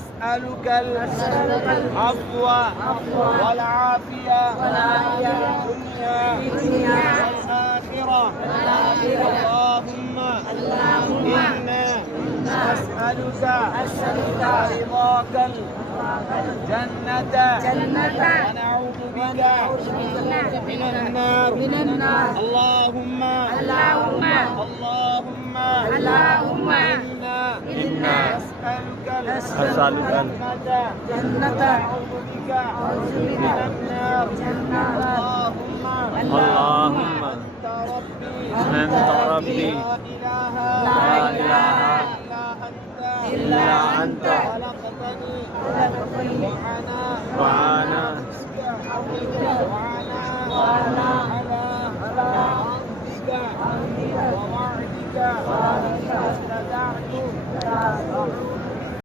نسألك العفو والعافية في الدنيا والآخرة. اللهم إنا نسألك رضاك الجنة ونعوذ بك من النار. اللهم إنا نسألك الجنة ونعوذ بك من النار. اللهم أنت ربي لا إله إلا أنت خلقتني وأنا على عهدك ووعدك